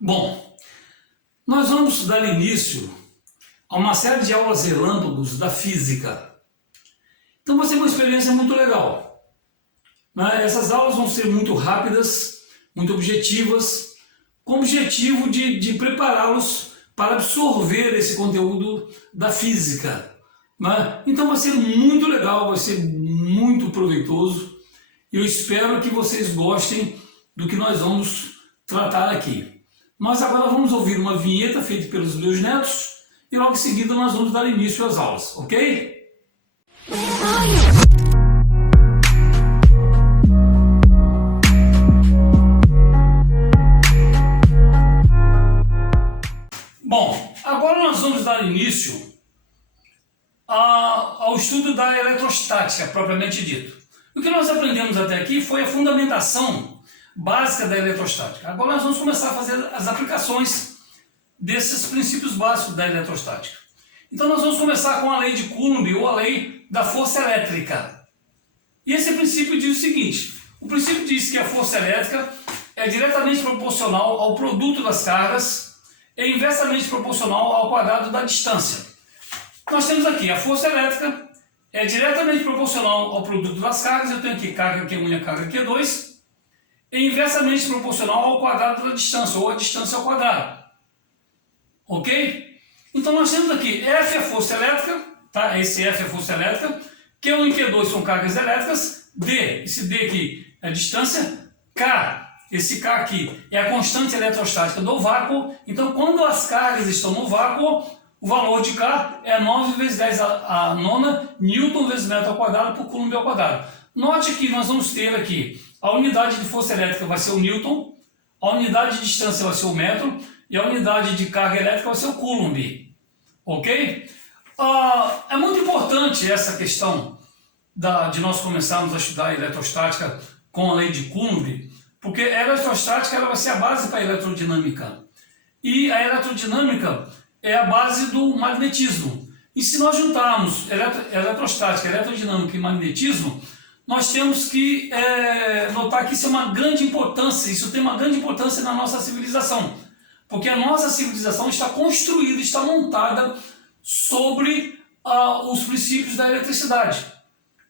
Bom, nós vamos dar início a uma série de aulas relâmpagos da física. Então vai ser uma experiência muito legal. Essas aulas vão ser muito rápidas, muito objetivas, com o objetivo de prepará-los para absorver esse conteúdo da física. Então vai ser muito legal, vai ser muito proveitoso e eu espero que vocês gostem do que nós vamos tratar aqui. Mas agora vamos ouvir uma vinheta feita pelos meus netos e logo em seguida nós vamos dar início às aulas, ok? Bom, agora nós vamos dar início ao estudo da eletrostática, propriamente dito. O que nós aprendemos até aqui foi a fundamentação básica da eletrostática. Agora nós vamos começar a fazer as aplicações desses princípios básicos da eletrostática. Então nós vamos começar com a lei de Coulomb, ou a lei da força elétrica. E esse princípio diz o seguinte: o princípio diz que a força elétrica é diretamente proporcional ao produto das cargas e inversamente proporcional ao quadrado da distância. Nós temos aqui a força elétrica é diretamente proporcional ao produto das cargas, eu tenho aqui carga Q1 e a carga Q2, e inversamente proporcional ao quadrado da distância, ou a distância ao quadrado. Ok? Então nós temos aqui F é a força elétrica, tá? Esse F é a força elétrica, Q1 e Q2 são cargas elétricas, D, esse D aqui é a distância, K, esse K aqui é a constante eletrostática do vácuo. Então quando as cargas estão no vácuo, o valor de K é 9 vezes 10 a nona Newton vezes metro ao quadrado por Coulomb ao quadrado. Note que nós vamos ter aqui a unidade de força elétrica vai ser o Newton, a unidade de distância vai ser o metro e a unidade de carga elétrica vai ser o Coulomb. Ok? É muito importante essa questão de nós começarmos a estudar a eletrostática com a lei de Coulomb, porque a eletrostática ela vai ser a base para a elerodinâmica. E a elerodinâmica é a base do magnetismo. E se nós juntarmos eletrostática, eletrodinâmica e magnetismo, nós temos que notar que isso é uma grande importância, isso tem uma grande importância na nossa civilização. Porque a nossa civilização está construída, está montada sobre os princípios da eletricidade.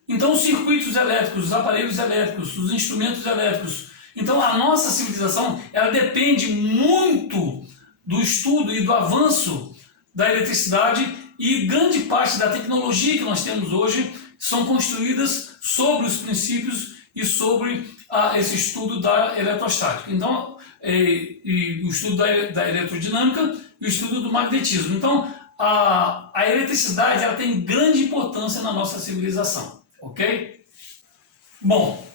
Então os circuitos elétricos, os aparelhos elétricos, os instrumentos elétricos. Então a nossa civilização ela depende muito do estudo e do avanço da eletricidade, e grande parte da tecnologia que nós temos hoje são construídas sobre os princípios e sobre esse estudo da eletrostática. Então, o estudo da eletrodinâmica e o estudo do magnetismo. Então, a eletricidade ela tem grande importância na nossa civilização, ok? Bom,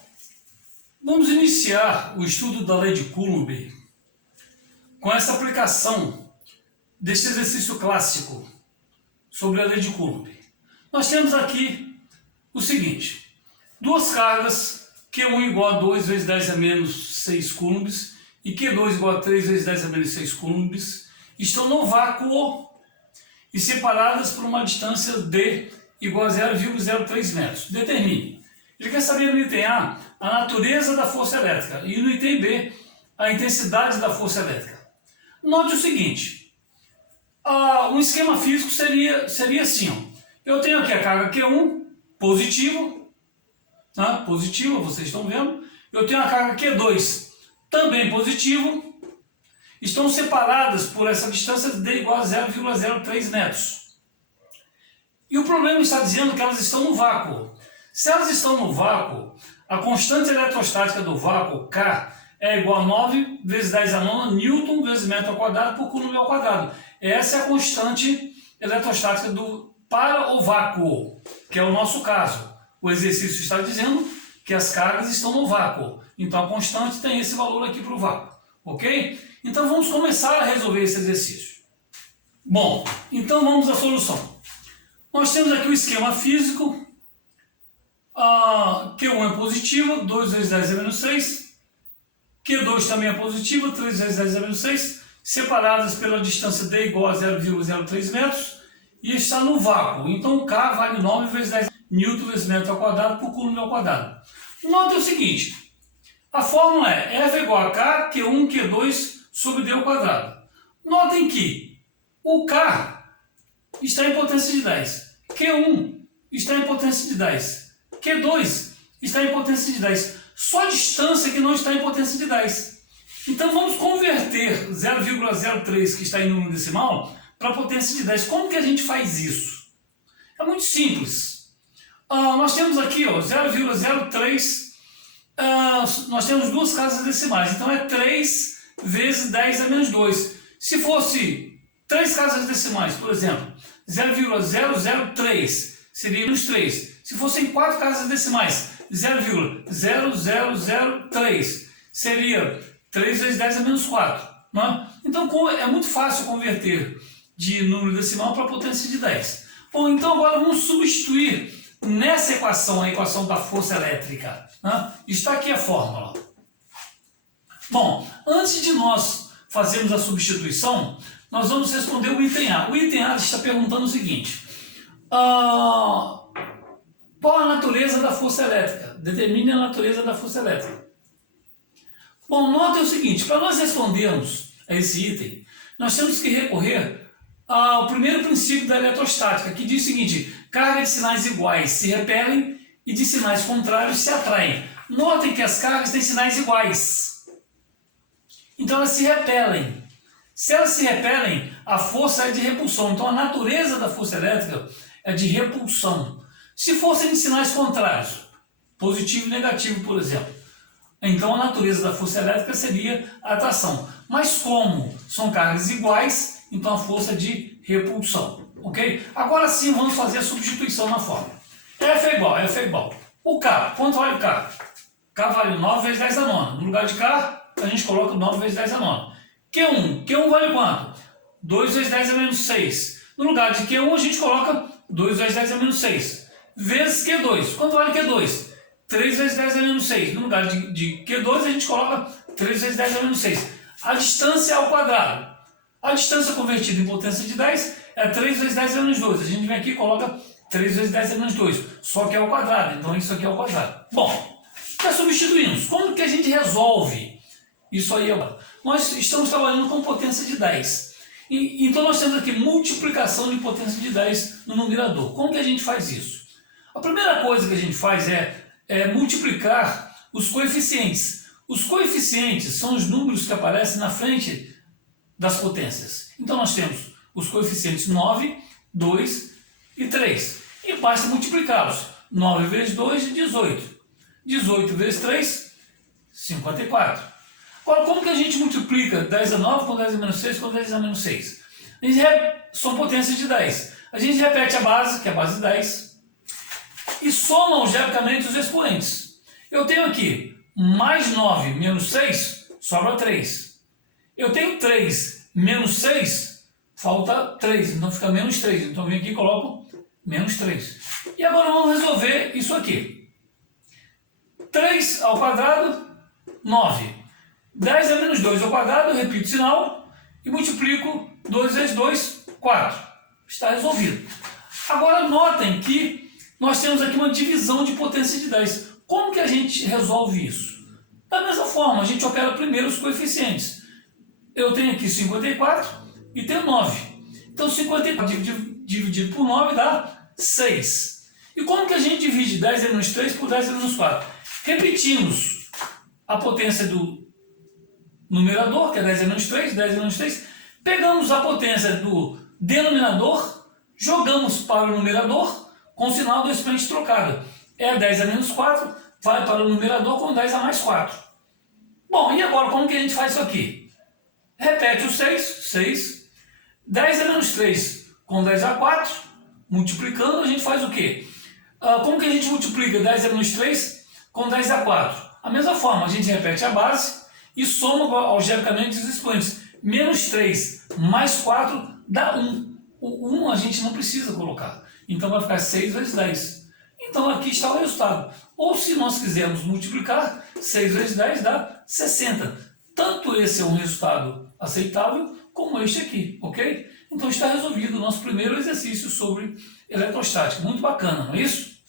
vamos iniciar o estudo da lei de Coulomb com essa aplicação desse exercício clássico sobre a lei de Coulomb. Nós temos aqui o seguinte: duas cargas, Q1 igual a 2 vezes 10 a menos 6 coulombs e Q2 igual a 3 vezes 10 a menos 6 coulombs, estão no vácuo e separadas por uma distância D igual a 0,03 metros. Determine. Ele quer saber no item A a natureza da força elétrica e no item B a intensidade da força elétrica. Note o seguinte: um esquema físico seria assim, ó. Eu tenho aqui a carga Q1 positiva, tá? Positiva, vocês estão vendo. Eu tenho a carga Q2 também positiva. Estão separadas por essa distância D igual a 0,03 metros. E o problema está dizendo que elas estão no vácuo. Se elas estão no vácuo, a constante eletrostática do vácuo, K, é igual a 9 vezes 10 a nona Newton vezes metro ao quadrado por Coulomb ao quadrado. Essa é a constante eletrostática para o vácuo, que é o nosso caso. O exercício está dizendo que as cargas estão no vácuo. Então a constante tem esse valor aqui para o vácuo. Ok? Então vamos começar a resolver esse exercício. Bom, então vamos à solução. Nós temos aqui o esquema físico. Q1 é positiva, 2 vezes 10 a menos 6. Q2 também é positiva, 3 vezes 10 a menos 6. Separadas pela distância D igual a 0,03 metros. E está no vácuo. Então K vale 9 vezes 10 Newton vezes metro ao quadrado por Coulomb ao quadrado. Note o seguinte: a fórmula é F igual a K, Q1, Q2 sobre d ao quadrado. Notem que o K está em potência de 10, Q1 está em potência de 10, Q2 está em potência de 10. Só a distância que não está em potência de 10. Então vamos converter 0,03 que está em número decimal para a potência de 10. Como que a gente faz isso? É muito simples. Nós temos aqui 0,03, nós temos duas casas decimais, então é 3 vezes 10 a menos 2. Se fosse 3 casas decimais, por exemplo, 0,003 seria menos 3. Se fossem 4 casas decimais, 0,0003 seria 3 vezes 10 a menos 4. Não é? Então é muito fácil converter de número decimal para potência de 10. Bom, então agora vamos substituir nessa equação, a equação da força elétrica. Né? Está aqui a fórmula. Bom, antes de nós fazermos a substituição, nós vamos responder o item A. O item A está perguntando o seguinte: qual a natureza da força elétrica? Determine a natureza da força elétrica. Bom, note o seguinte: para nós respondermos a esse item, nós temos que recorrer ao primeiro princípio da eletrostática, que diz o seguinte: cargas de sinais iguais se repelem e de sinais contrários se atraem. Notem que as cargas têm sinais iguais, então elas se repelem. Se elas se repelem, a força é de repulsão. Então a natureza da força elétrica é de repulsão. Se fossem de sinais contrários, positivo e negativo, por exemplo, então a natureza da força elétrica seria a atração. Mas como são cargas iguais, então a força é de repulsão. Ok? Agora sim vamos fazer a substituição na fórmula. F é igual. O K, quanto vale o K? K vale 9 vezes 10 a nona. No lugar de K, a gente coloca 9 vezes 10 a nona. Q1 vale quanto? 2 vezes 10 a menos 6. No lugar de Q1 a gente coloca 2 vezes 10 a menos 6. Vezes Q2. Quanto vale Q2? 3 vezes 10 a menos 6. No lugar de Q2 a gente coloca 3 vezes 10 a menos 6. A distância ao quadrado. A distância convertida em potência de 10 é 3 vezes 10 a menos 2. A gente vem aqui e coloca 3 vezes 10 a menos 2. Só que é ao quadrado. Então isso aqui é ao quadrado. Bom, já substituímos. Como que a gente resolve isso aí agora? Nós estamos trabalhando com potência de 10. Então nós temos aqui multiplicação de potência de 10 no numerador. Como que a gente faz isso? A primeira coisa que a gente faz é multiplicar os coeficientes. Os coeficientes são os números que aparecem na frente das potências. Então nós temos os coeficientes 9, 2 e 3. E basta multiplicá-los. 9 vezes 2, 18. 18 vezes 3, 54. Agora, como que a gente multiplica 10 a 9 com 10 a menos 6 com 10 a menos 6? São potências de 10. A gente repete a base, que é a base de 10, e soma algebricamente os expoentes. Eu tenho aqui mais 9 menos 6, sobra 3. Eu tenho 3 menos 6, falta 3, então fica menos 3. Então eu venho aqui e coloco menos 3. E agora vamos resolver isso aqui. 3 ao quadrado, 9. 10 a menos 2 ao quadrado, eu repito o sinal e multiplico 2 vezes 2, 4. Está resolvido. Agora notem que nós temos aqui uma divisão de potência de 10. Como que a gente resolve isso? Da mesma forma, a gente opera primeiro os coeficientes. Eu tenho aqui 54 e tenho 9. Então 54 dividido por 9 dá 6. E como que a gente divide 10 a menos 3 por 10 a menos 4? Repetimos a potência do numerador, que é 10 a menos 3, 10 a menos 3. Pegamos a potência do denominador, jogamos para o numerador com o sinal do expoente trocado. É 10 a menos 4, vai para o numerador com 10 a mais 4. Bom, e agora como que a gente faz isso aqui? Repete o 6, 6. 10 a menos 3 com 10 a 4, multiplicando, a gente faz o quê? Como que a gente multiplica 10 a menos 3 com 10 a 4? A mesma forma, a gente repete a base e soma algebricamente os expoentes. Menos 3 mais 4 dá 1. O 1 a gente não precisa colocar. Então vai ficar 6 vezes 10. Então aqui está o resultado. Ou se nós quisermos multiplicar, 6 vezes 10 dá 60. Tanto esse é um resultado aceitável, como este aqui, ok? Então está resolvido o nosso primeiro exercício sobre eletrostática. Muito bacana, não é isso?